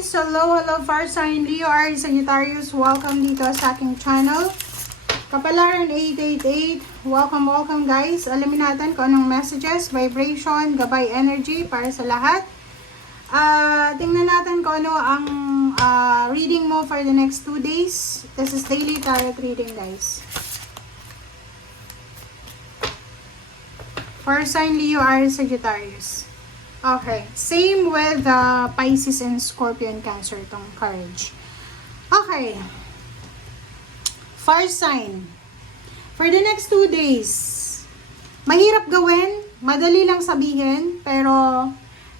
guys! Hello far sign Leo, Aries, Sagittarius. Welcome dito sa aking channel. Kapalaran 888. Welcome guys. Alamin natin kung anong messages, vibration, gabay energy para sa lahat. Tingnan natin kung ano ang reading mo for the next 2 days. This is daily tarot reading guys. For sign Leo, Aries, Sagittarius. Okay, same with Pisces and Scorpio and Cancer, itong courage. Okay, fire sign. For the next 2 days, mahirap gawin, madali lang sabihin, pero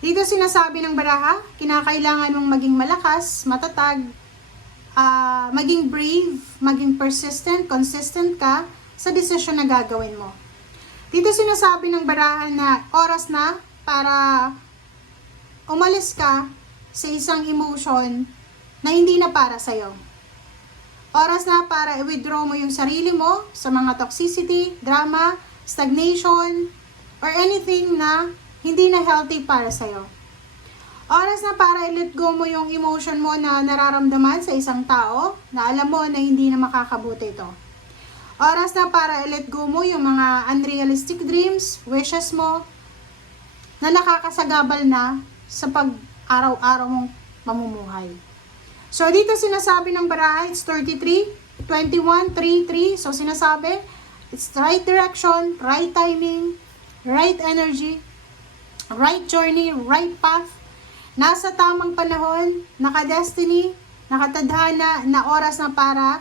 dito sinasabi ng baraha, kinakailangan mong maging malakas, matatag, maging brave, maging persistent, consistent ka sa desisyon na gagawin mo. Dito sinasabi ng baraha na oras na para umalis ka sa isang emotion na hindi na para sa'yo. Oras na para i-withdraw mo yung sarili mo sa mga toxicity, drama, stagnation, or anything na hindi na healthy para sa'yo. Oras na para i-let go mo yung emotion mo na nararamdaman sa isang tao na alam mo na hindi na makakabuti ito. Oras na para i-let go mo yung mga unrealistic dreams, wishes mo, na nakakasagabal na sa pag-araw-araw mong mamumuhay. So, dito sinasabi ng baraha, it's 33, 21, 3, 3. So, sinasabi, it's the right direction, right timing, right energy, right journey, right path. Nasa tamang panahon, naka-destiny, nakatadhana, na oras na para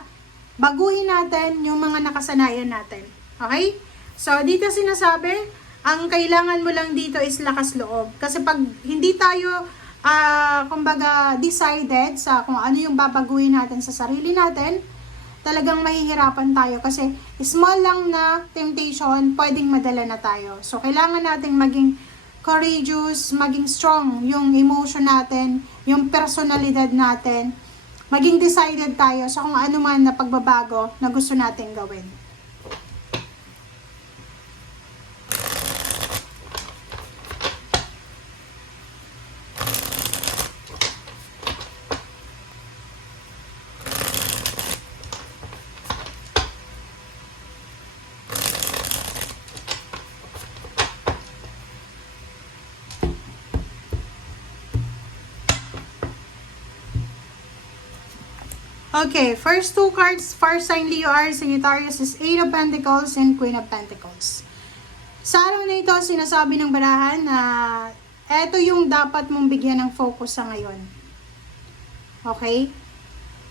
baguhin natin yung mga nakasanayan natin. Okay? So, dito sinasabi, ang kailangan mo lang dito is lakas loob. Kasi pag hindi tayo, kumbaga, decided sa kung ano yung babaguhin natin sa sarili natin, talagang mahihirapan tayo. Kasi small lang na temptation, pwedeng madala na tayo. So, kailangan nating maging courageous, maging strong yung emotion natin, yung personalidad natin. Maging decided tayo sa kung ano man na pagbabago na gusto nating gawin. Okay, first 2 cards, fire sign Leo, Aries, Sagittarius is 8 of Pentacles and Queen of Pentacles. Sa araw na ito, sinasabi ng barahan na eto yung dapat mong bigyan ng focus sa ngayon. Okay?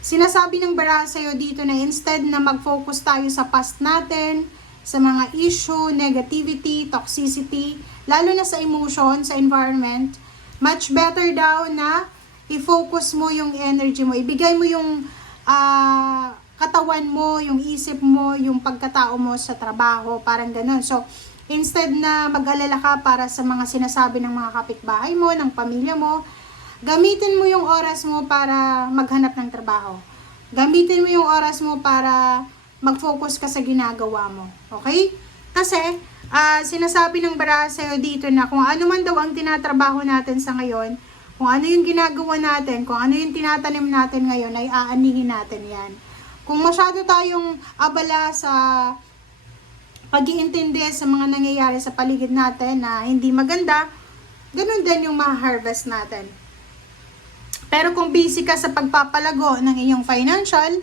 Sinasabi ng baraha sa'yo dito na instead na mag-focus tayo sa past natin, sa mga issue, negativity, toxicity, lalo na sa emotion, sa environment, much better daw na i-focus mo yung energy mo, ibigay mo yung katawan mo, yung isip mo, yung pagkatao mo sa trabaho, parang ganun. So, instead na mag-alala ka para sa mga sinasabi ng mga kapitbahay mo, ng pamilya mo, gamitin mo yung oras mo para maghanap ng trabaho. Gamitin mo yung oras mo para mag-focus ka sa ginagawa mo. Okay? Kasi, sinasabi ng baraha sa'yo dito na kung ano man daw ang tinatrabaho natin sa ngayon, kung ano yung ginagawa natin, kung ano yung tinatanim natin ngayon, ay aanihin natin yan. Kung masyado tayong abala sa pag-iintindi sa mga nangyayari sa paligid natin na hindi maganda, ganun din yung ma-harvest natin. Pero kung busy ka sa pagpapalago ng iyong financial,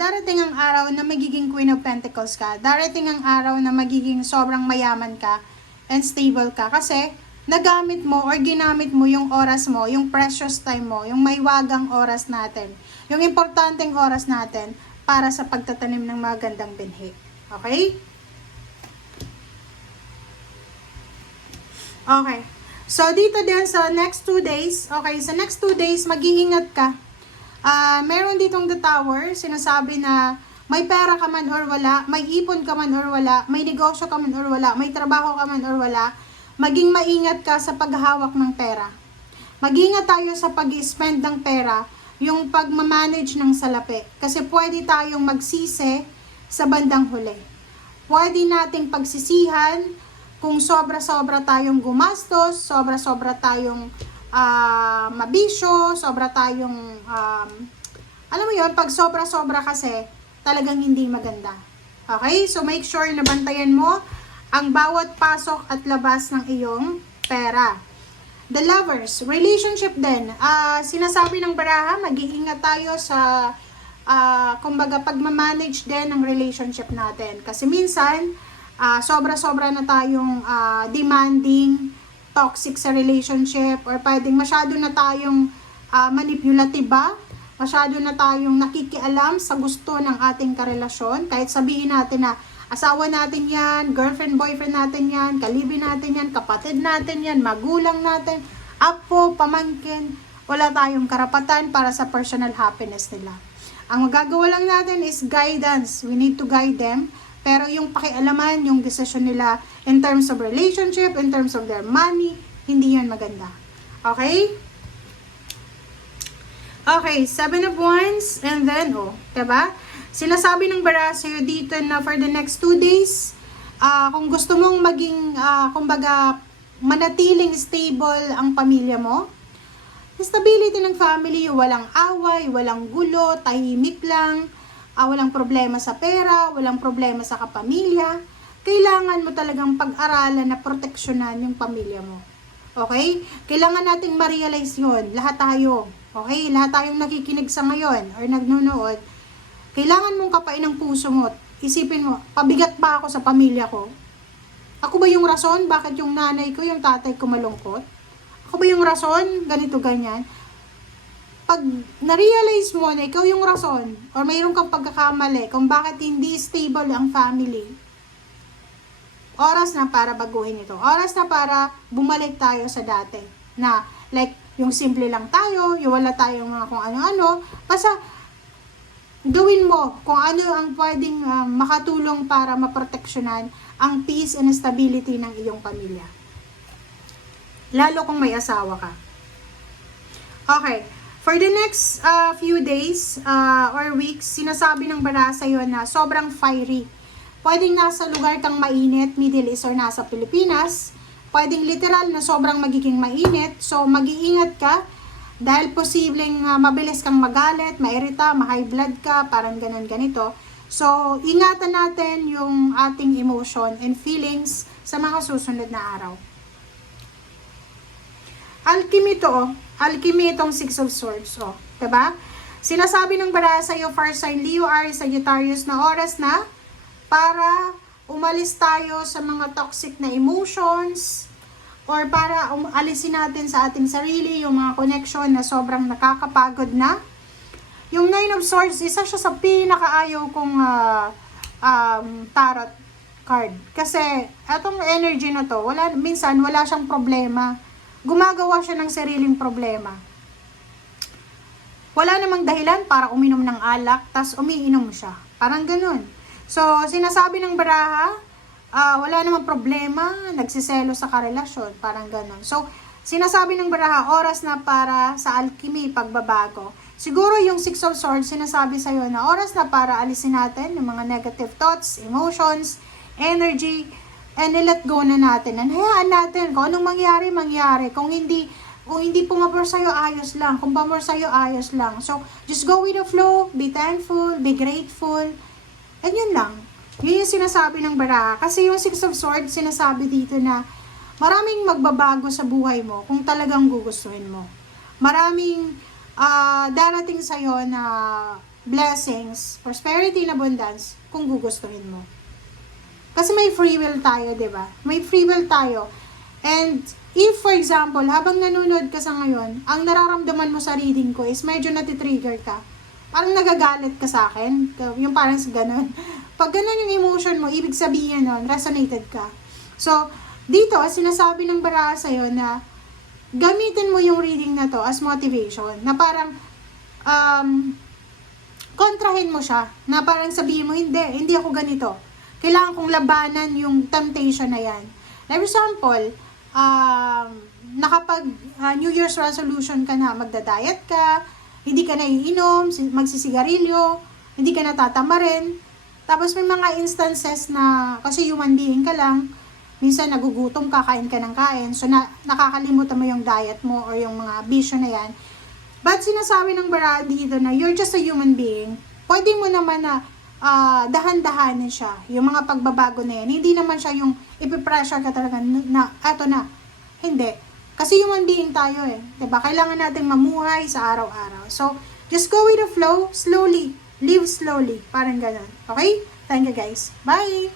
darating ang araw na magiging Queen of Pentacles ka. Darating ang araw na magiging sobrang mayaman ka and stable ka. Kasi, nagamit mo or ginamit mo yung oras mo, yung precious time mo, yung maiwagang oras natin, yung importanteng oras natin para sa pagtatanim ng magandang binhi. Okay? Okay. So, dito din sa next 2 days, okay, sa next 2 days, mag-iingat ka. Meron ditong the tower, sinasabi na may pera ka man or wala, may ipon ka man or wala, may negosyo ka man or wala, may trabaho ka man or wala, maging maingat ka sa paghawak ng pera. Mag-ingat tayo sa pag-spend ng pera, yung pagmamanage ng salapi. Kasi pwede tayong magsisi sa bandang huli. Pwede nating pagsisihan kung sobra-sobra tayong gumastos, sobra-sobra tayong mabisyo, sobra tayong, alam mo yun, pag sobra-sobra kasi, talagang hindi maganda. Okay? So, make sure na bantayan mo ang bawat pasok at labas ng iyong pera. The lovers, relationship din. Sinasabi ng baraha, mag-iingat tayo sa, kumbaga, pagmamanage din ng relationship natin. Kasi minsan, sobra-sobra na tayong demanding, toxic sa relationship, or pwedeng masyado na tayong manipulative ba? Masyado na tayong nakikialam sa gusto ng ating karelasyon. Kahit sabihin natin na asawa natin yan, girlfriend, boyfriend natin yan, kalibin natin yan, kapatid natin yan, magulang natin, apo, pamangkin, wala tayong karapatan para sa personal happiness nila. Ang magagawa lang natin is guidance. We need to guide them. Pero yung pakialaman, yung decision nila in terms of relationship, in terms of their money, hindi yan maganda. Okay? Okay, 7 of Wands, and then, diba? Sinasabi ng baraha sa'yo dito na for the next 2 days, kung gusto mong maging, kumbaga, manatiling stable ang pamilya mo, stability ng family, walang away, walang gulo, tahimik lang, walang problema sa pera, walang problema sa kapamilya, kailangan mo talagang pag-aralan na proteksyonan yung pamilya mo. Okay? Kailangan nating ma-realize yun, lahat tayo. Okay? Lahat tayong nakikinig sa ngayon or nagnunood, kailangan mong kapain ang puso mo. Isipin mo, pabigat ba ako sa pamilya ko? Ako ba yung rason bakit yung nanay ko, yung tatay ko malungkot? Ako ba yung rason? Ganito, ganyan. Pag na-realize mo na ikaw yung rason or mayroon kang pagkakamali kung bakit hindi stable ang family, oras na para baguhin ito. Oras na para bumalik tayo sa dati. Na, like, yung simple lang tayo, yung wala tayong mga kung ano-ano. Basta, gawin mo kung ano ang pwedeng makatulong para maproteksyonan ang peace and stability ng iyong pamilya. Lalo kung may asawa ka. Okay. For the next few days or weeks, sinasabi ng baraha sa'yo na sobrang fiery. Pwedeng nasa lugar kang mainit, Middle East or nasa Pilipinas. Pwedeng literal na sobrang magiging mainit. So, mag-iingat ka dahil posibleng mabilis kang magalit, mairita, ma-high blood ka, parang ganito. So, ingatan natin yung ating emotion and feelings sa mga susunod na araw. Alchemy to, alchemy itong Six of Swords, diba? Sinasabi ng baraha sa'yo, fire sign Leo, Aries, Sagittarius, na oras na para umalis tayo sa mga toxic na emotions or para alisin natin sa ating sarili yung mga connection na sobrang nakakapagod na. Yung Nine of Swords, isa siya sa pinakaayaw kong tarot card. Kasi etong energy na to, minsan wala siyang problema. Gumagawa siya ng sariling problema. Wala namang dahilan para uminom ng alak, tas umiinom siya. Parang ganun. So, sinasabi ng baraha, wala namang problema, nagsiselo sa karelasyon, parang ganun. So, sinasabi ng baraha, oras na para sa alchemy, pagbabago. Siguro yung Six of Swords, sinasabi sa'yo na oras na para alisin natin yung mga negative thoughts, emotions, energy, and let go na natin. And hayaan natin kung anong mangyari. Kung hindi pumapor sa'yo, ayos lang. Kung pumapor sa'yo, ayos lang. So, just go with the flow, be thankful, be grateful, and yun lang. Yun yung sinasabi ng baraha. Kasi yung Six of Swords, sinasabi dito na maraming magbabago sa buhay mo kung talagang gugustuhin mo. Maraming darating sa'yo na blessings, prosperity, and abundance kung gugustuhin mo. Kasi may free will tayo, diba? May free will tayo. And if, for example, habang nanonood ka sa ngayon, ang nararamdaman mo sa reading ko is medyo natitrigger ka. Parang nagagalit ka sa akin. Yung parang ganun. Pag ganun yung emotion mo, ibig sabihin nun, resonated ka. So, dito, sinasabi ng baraha sa'yo na gamitin mo yung reading na to as motivation. Na parang, kontrahin mo siya. Na parang sabihin mo, hindi ako ganito. Kailangan kong labanan yung temptation na yan. For example, nakapag New Year's resolution ka na, magda-diet ka, hindi ka na iinom, magsisigarilyo, hindi ka na tatamarin. Tapos may mga instances na, kasi human being ka lang, minsan nagugutom ka, kain ka ng kain, so nakakalimutan mo yung diet mo or yung mga bisyo na yan. But sinasabi ng baraha dito na you're just a human being, pwede mo naman na dahan-dahanin siya, yung mga pagbabago na yan. Hindi naman siya yung ipipressure ka talaga na eto na. Hindi. Kasi human being tayo eh. Diba? Kailangan natin mamuhay sa araw-araw. So, just go with the flow, slowly. Live slowly. Parang ganun. Okay? Thank you guys. Bye!